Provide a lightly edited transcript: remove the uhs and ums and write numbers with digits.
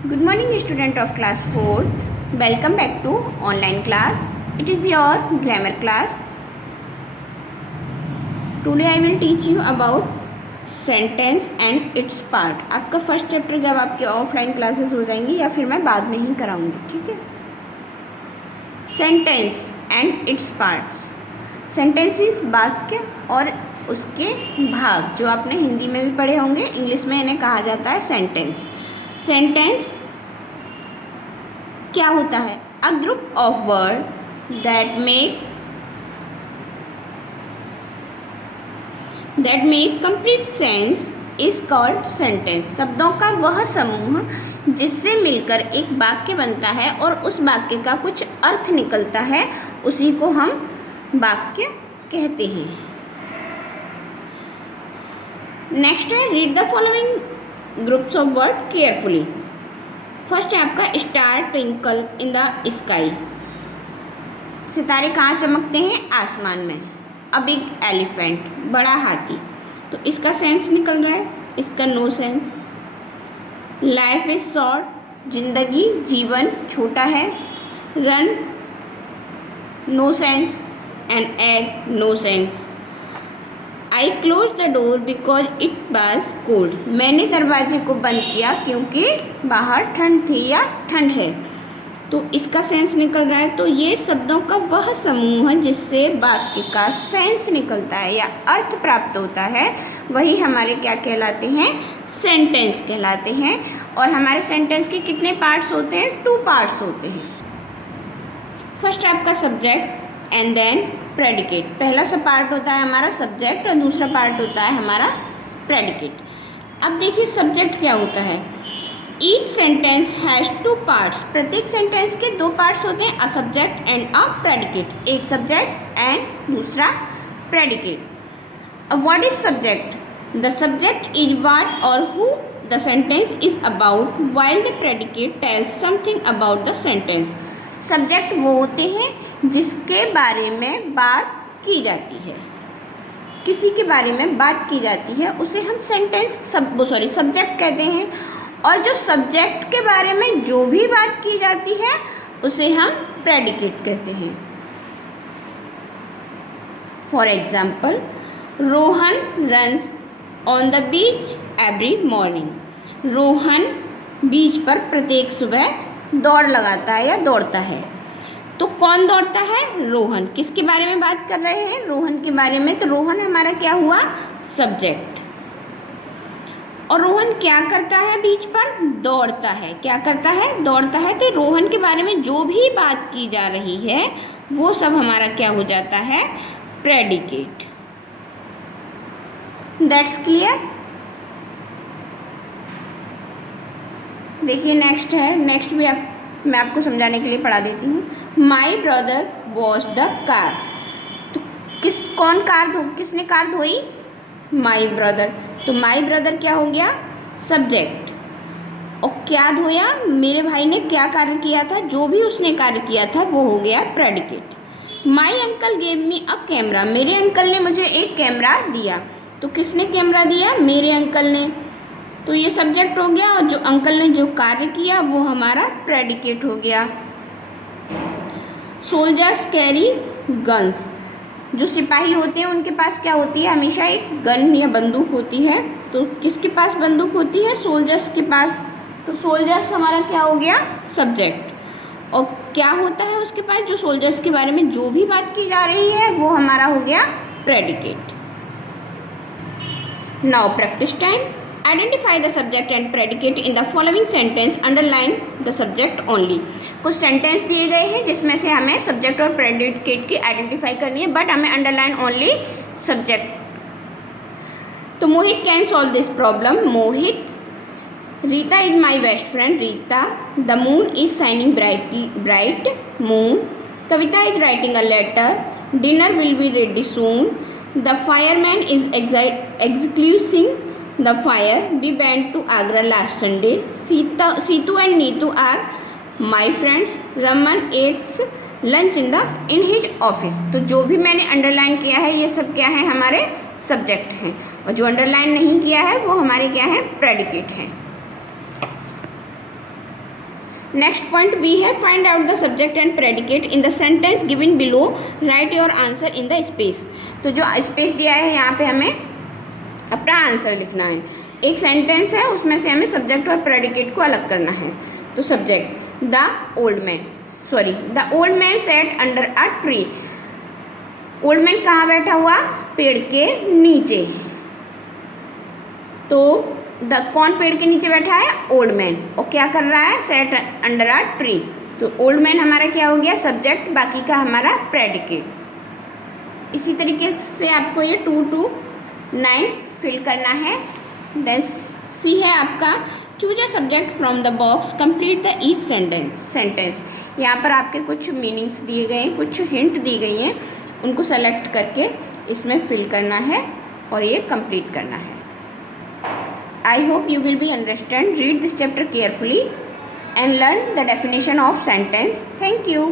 Good morning, student of class 4th. Welcome back to online class. It is your grammar class. Today I will teach you about sentence and its part. आपका first chapter जब आपके offline classes हो जाएंगी या फिर मैं बाद में ही कराऊंगी, ठीक है. Sentence and its parts. Sentence means वाक्य और उसके भाग, जो आपने हिंदी में भी पढ़े होंगे. इंग्लिश में इन्हें कहा जाता है सेंटेंस. सेंटेंस क्या होता है? A group of word that make complete sense is called sentence. शब्दों का वह समूह जिससे मिलकर एक वाक्य बनता है और उस वाक्य का कुछ अर्थ निकलता है, उसी को हम वाक्य कहते हैं. नेक्स्ट है, read the following groups of word carefully. First है आपका star twinkle in the sky. सितारे कहाँ चमकते हैं? आसमान में. अ बिग एलिफेंट, बड़ा हाथी. तो इसका सेंस निकल रहा है, इसका no sense. Life is short, जिंदगी जीवन छोटा है. Run no sense. And egg no sense. I close the door because it was cold. मैंने दरवाजे को बंद किया क्योंकि बाहर ठंड थी या ठंड है. तो इसका सेंस निकल रहा है. तो ये शब्दों का वह समूह है जिससे वाक्य का सेंस निकलता है या अर्थ प्राप्त होता है, वही हमारे क्या कहलाते हैं? सेंटेंस कहलाते हैं. और हमारे सेंटेंस के कितने पार्ट्स होते हैं? 2 पार्ट्स होते हैं. फर्स्ट आपका सब्जेक्ट एंड देन प्रेडिकेट. पहला सा पार्ट होता है हमारा सब्जेक्ट और दूसरा पार्ट होता है हमारा प्रेडिकेट. अब देखिए सब्जेक्ट क्या होता है. Each sentence has 2 parts. प्रत्येक सेंटेंस के 2 पार्ट्स होते हैं, a subject and a predicate. एक सब्जेक्ट एंड दूसरा प्रेडिकेट. अब what is subject? The subject is what और who the sentence is about, while the predicate tells something about the sentence. Subject वो होते हैं जिसके बारे में बात की जाती है, किसी के बारे में बात की जाती है, उसे हम सब्जेक्ट कहते हैं. और जो सब्जेक्ट के बारे में जो भी बात की जाती है उसे हम प्रेडिकेट कहते हैं. For example, Rohan runs on the beach every morning. Rohan beach पर प्रत्येक सुबह दौड़ लगाता है या दौड़ता है. तो कौन दौड़ता है? रोहन. किसके बारे में बात कर रहे हैं? रोहन के बारे में. तो रोहन हमारा क्या हुआ? सब्जेक्ट. और रोहन क्या करता है? बीच पर दौड़ता है. क्या करता है? दौड़ता है. तो रोहन के बारे में जो भी बात की जा रही है वो सब हमारा क्या हो जाता है? प्रेडिकेट. That's clear. देखिए नेक्स्ट है. नेक्स्ट भी मैं आपको समझाने के लिए पढ़ा देती हूँ. My brother wash the car. तो किसने कार धोई? My brother. तो माई ब्रदर क्या हो गया? सब्जेक्ट. और क्या धोया? मेरे भाई ने क्या कार्य किया था? जो भी उसने कार्य किया था वो हो गया predicate. My uncle gave me a camera. मेरे अंकल ने मुझे एक कैमरा दिया. तो किसने कैमरा दिया? मेरे अंकल ने. तो ये सब्जेक्ट हो गया और जो अंकल ने जो कार्य किया वो हमारा प्रेडिकेट हो गया. Soldiers carry guns. जो सिपाही होते हैं उनके पास क्या होती है? हमेशा एक गन या बंदूक होती है. तो किसके पास बंदूक होती है? सोल्जर्स के पास. तो सोल्जर्स हमारा क्या हो गया? सब्जेक्ट. और क्या होता है उसके पास? जो सोल्जर्स के बारे में जो भी बात की जा रही है वो हमारा हो गया predicate. Now practice time. Identify the subject and predicate in the following sentence. Underline the subject only. कुछ सेंटेंस दिए गए हैं जिसमें से हमें सब्जेक्ट और प्रेडिकेट की आइडेंटिफाई करनी है, बट हमें अंडरलाइन ओनली सब्जेक्ट. तो Mohit can solve this problem. Mohit. Rita is my best friend. Rita. The moon is shining bright. Moon. Kavita is writing a letter. Dinner will be ready soon. The fireman is extinguishing the fire. We went to Agra last Sunday. Situ and Neetu are my friends. Raman eats lunch in his office. तो जो भी मैंने underline किया है ये सब क्या है? हमारे सब्जेक्ट हैं. और जो अंडरलाइन नहीं किया है वो हमारे क्या है? प्रेडिकेट हैं. नेक्स्ट पॉइंट बी है find out the subject and predicate in the sentence given below, right your answer in the space. तो जो स्पेस दिया है यहाँ पे हमें अपना आंसर लिखना है। एक सेंटेंस है उसमें से हमें सब्जेक्ट और प्रेडिकेट को अलग करना है। तो subject the old man set under a tree. Old man कहाँ बैठा हुआ? पेड़ के नीचे। तो कौन पेड़ के नीचे बैठा है? Old man. और क्या कर रहा है? Set under a tree. तो ओल्ड मैन हमारा क्या हो गया? सब्जेक्ट, बाकी का हमारा प्रेडिकेट। इसी तरीके से आपको ये 2 to 9 फिल करना है। देन सी है आपका choose a subject from the box, complete the each sentence. यहाँ पर आपके कुछ मीनिंग्स दिए गए हैं, कुछ हिंट दी गई हैं, उनको सेलेक्ट करके इसमें फिल करना है और ये कंप्लीट करना है। I hope you will be understand. Read this chapter carefully and learn the definition of sentence. Thank you.